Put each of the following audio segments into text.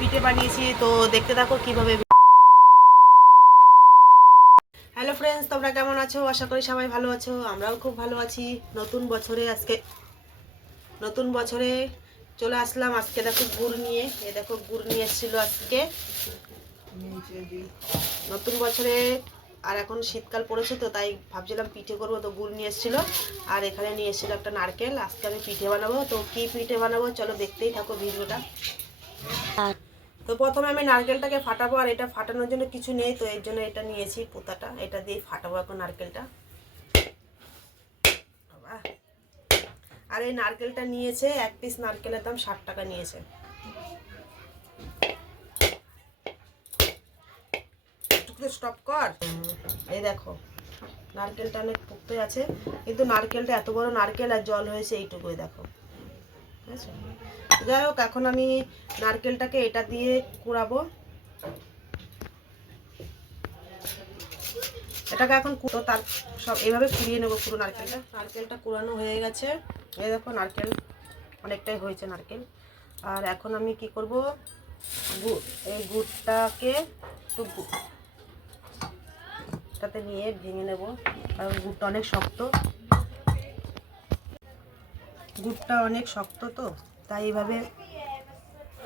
পিঠে বানিয়েছি, তো দেখতে থাকো কিভাবে। হ্যালো ফ্রেন্ডস, তোমরা কেমন আছো? আশা করি সবাই ভালো আছো, আমরাও খুব ভালো আছি। নতুন বছরে চলে আসলাম। আজকে দেখো গুড় নিয়ে, দেখো গুড় নিয়ে এসেছিলো আজকে নতুন বছরে। আর এখন শীতকাল পড়েছে, তো তাই ভাবছিলাম পিঠে করবো, তো গুড় নিয়ে এসেছিলো। আর এখানে নিয়ে এসেছিলো একটা নারকেল। আজকে আমি পিঠে বানাবো, তো কি পিঠে বানাবো চলো দেখতেই থাকো ভিডিওটা। তো প্রথমে আমি নারকেলটাকে ফাটাবো, আর এটা ফাটানোর জন্য কিছু নেই, তো এর জন্য এটা নিয়েছি পোতাটা, এটা দিয়ে ফাটাবো এখন নারকেলটা। আর এই নারকেলটা নিয়েছে, এক পিস নারকেলের দাম 60 টাকা নিয়েছে। স্টপ কর। এই দেখো নারকেলটা অনেক পুক্তে আছে, কিন্তু নারকেলটা এত বড় নারকেল আর জল হয়েছে এইটুকুই, দেখো। ঠিক আছে, যাই হোক, এখন আমি নারকেলটাকে এটা দিয়ে কুড়াবো। এটাকে এখন তার সব এইভাবে কুড়িয়ে নেবো পুরো নারকেলটা কুড়ানো হয়ে গেছে। এই দেখো নারকেল অনেকটাই হয়েছে নারকেল। আর এখন আমি কি করব, এই গুড়টাকে একটু তাতে নিয়ে ভেঙে নেব, কারণ গুড়টা অনেক শক্ত, তো তাই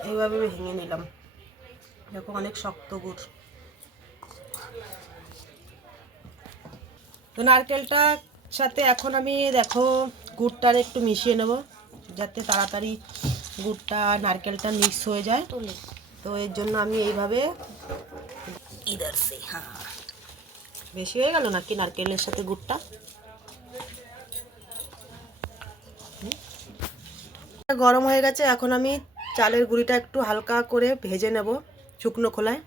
এইভাবে ভেঙে নিলাম। দেখো অনেক শক্ত গুড়। তো নারকেলটার সাথে এখন আমি দেখো গুড়টার একটু মিশিয়ে নেব, যাতে তাড়াতাড়ি গুড়টা নারকেলটা মিক্স হয়ে যায়। তো এর জন্য আমি এইভাবে বেশি হয়ে গেল নাকি নারকেলের সাথে গুড়টা। গরম হয়ে গেছে, এখন আমি চালের গুঁড়িটা একটু হালকা করে ভেজে নেব শুকনো খোলায়।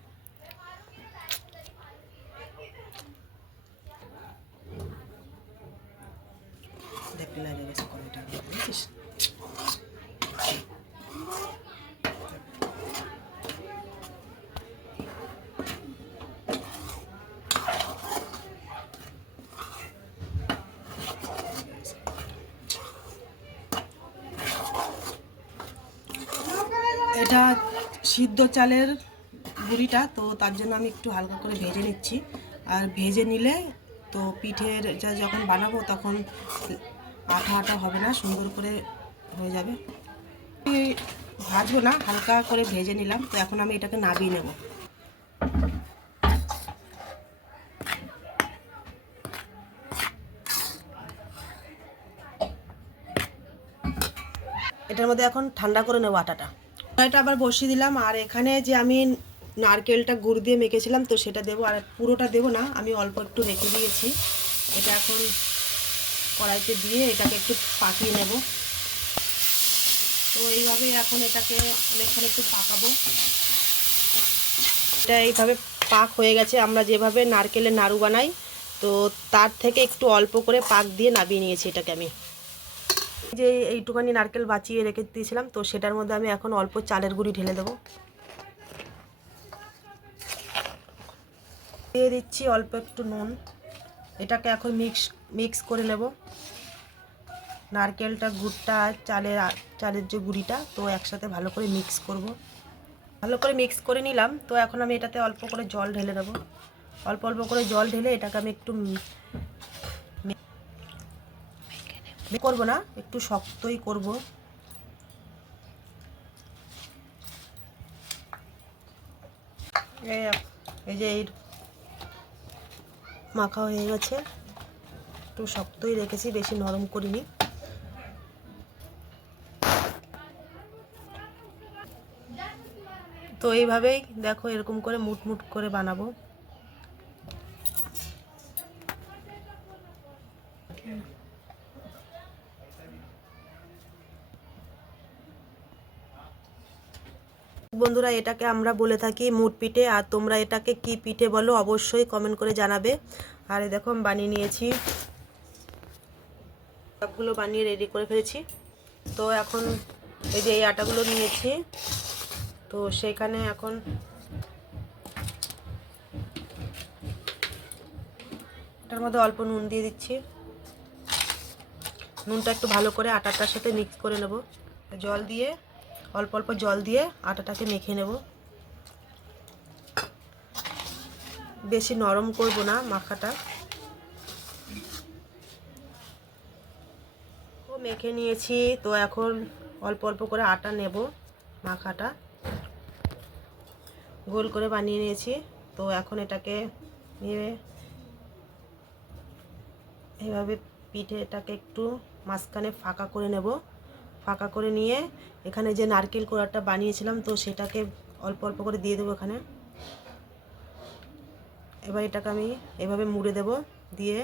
এটা সিদ্ধ চালের গুঁড়িটা, তো তার জন্য আমি একটু হালকা করে ভেজে নিচ্ছি। আর ভেজে নিলে তো পিঠের যখন বানাবো তখন আঠা আঠা হবে না, সুন্দর করে হয়ে যাবে। ভাজবো না, হালকা করে ভেজে নিলাম। তো এখন আমি এটাকে নাবিয়ে নেব। এটার মধ্যে এখন ঠান্ডা করে নেব আটাটা। এটা আবার বসিয়ে দিলাম, আর এখানে যে আমি নারকেলটা গুড় দিয়ে মেখেছিলাম, তো সেটা দেবো। আর পুরোটা দেবো না, আমি অল্প একটু রেখে দিয়েছি। এটা এখন কড়াইতে দিয়ে এটাকে একটু পাকিয়ে নেব। তো এইভাবে এখন এটাকে অনেকক্ষণ একটু পাকাবো। এটা এইভাবে পাক হয়ে গেছে। আমরা যেভাবে নারকেলের নাড়ু বানাই, তো তার থেকে একটু অল্প করে পাক দিয়ে নামিয়ে নিয়েছি এটাকে আমি। যে এইটুখানি নারকেল বাঁচিয়ে রেখে দিয়েছিলাম, তো সেটার মধ্যে আমি এখন অল্প চালের গুঁড়ি ঢেলে দেবো। দিয়ে দিচ্ছি অল্প একটু নুন। এটাকে এখন মিক্স করে নেব। নারকেলটা গুড়টা আর চালের যে গুঁড়িটা, তো একসাথে ভালো করে মিক্স করব। ভালো করে মিক্স করে নিলাম। তো এখন আমি এটাতে অল্প করে জল ঢেলে দেবো। অল্প অল্প করে জল ঢেলে এটাকে আমি একটু করবো না, একটু শক্তই করব। এই যে এই মাখা হয়ে গেছে, একটু শক্তই রেখেছি, বেশি নরম করিনি। তো এইভাবেই দেখো এরকম করে মুট করে বানাবো। বন্ধুরা, এটাকে আমরা বলে থাকি মুট পিঠে। আর তোমরা এটাকে কি পিঠে বলো অবশ্যই কমেন্ট করে জানাবে। আর এই দেখো আমি বানিয়ে নিয়েছি, সবগুলো বানিয়ে রেডি করে ফেলেছি। তো এখন এই যে এই আটাগুলো নিয়েছি, তো সেখানে এখন এটার মধ্যে অল্প নুন দিয়ে দিচ্ছি। নুনটা একটু ভালো করে আটাটার সাথে মিক্স করে নেব। জল দিয়ে অল্প অল্প জল দিয়ে আটাটাকে মেখে নেব। বেশি নরম করব না মাখাটা। ও মেখে নিয়েছি, তো এখন অল্প অল্প করে আটা নেব। মাখাটা গোল করে বানিয়ে নিয়েছি, তো এখন এটাকে নিয়ে এইভাবে পিঠেটাকে একটু মাঝখানে ফাঁকা করে নেব। ফাঁকা করে নিয়ে এখানে যে নারকেল কোড়াটা বানিয়েছিলাম, তো সেটাকে অল্প অল্প করে দিয়ে দেবো এখানে। এবার এটাকে আমি এভাবে মুড়ে দেব, দিয়ে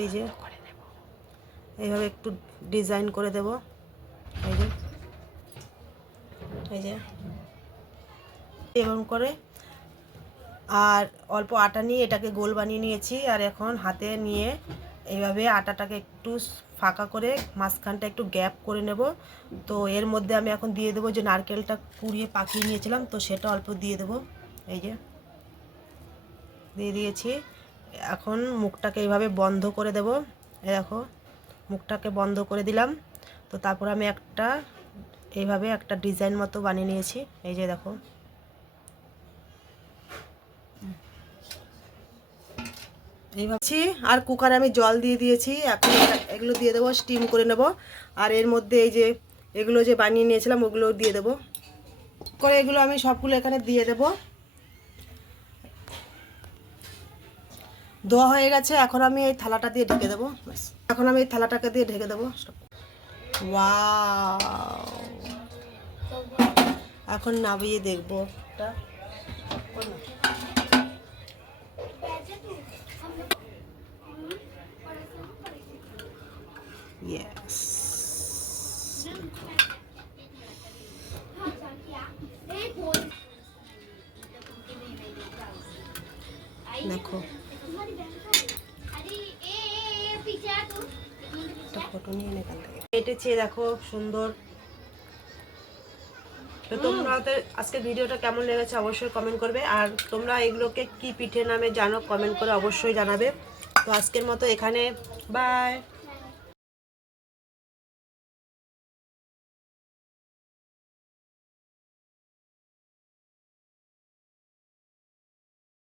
এই যে এইভাবে একটু ডিজাইন করে দেব। এই যে এই যে এরকম করে, আর অল্প আটা নিয়ে এটাকে গোল বানিয়ে নিয়েছি। আর এখন হাতে নিয়ে এইভাবে আটাটাকে একটু ফাঁকা করে মাঝখানটা একটু গ্যাপ করে নেব। তো এর মধ্যে আমি এখন দিয়ে দেবো যে নারকেলটা কুড়িয়ে পাকিয়ে নিয়েছিলাম, তো সেটা অল্প দিয়ে দেবো। এই যে দিয়ে দিয়েছি। এখন মুখটাকে এইভাবে বন্ধ করে দেব। এই দেখো মুখটাকে বন্ধ করে দিলাম। তো তারপর আমি এইভাবে একটা ডিজাইন মতো বানিয়ে নিয়েছি। এই যে দেখো, এইভাবে। আর কুকারে আমি জল দিয়ে দিয়েছি, এখন এগুলো দিয়ে দেবো, স্টিম করে নেব। আর এর মধ্যে এই যে এগুলো যে বানিয়ে নিয়েছিলাম ওগুলো দিয়ে দেবো করে, এগুলো আমি সবগুলো এখানে দিয়ে দেব। ধোয়া হয়ে গেছে, এখন আমি এই থালাটা দিয়ে ঢেকে দেবো। এখন আমি এই থালাটাকে দিয়ে ঢেকে দেবো। ওয়াও, এখন নামিয়ে দেখবো। Yes. দেখো ফটো নিয়ে কেটেছি, দেখো সুন্দর। তো তোমরা আজকে ভিডিওটা কেমন লেগেছে অবশ্যই কমেন্ট করবে। আর তোমরা এগুলোকে কি পিঠে নামে জানো কমেন্ট করে অবশ্যই জানাবে। তো আজকের মতো এখানে, বাই।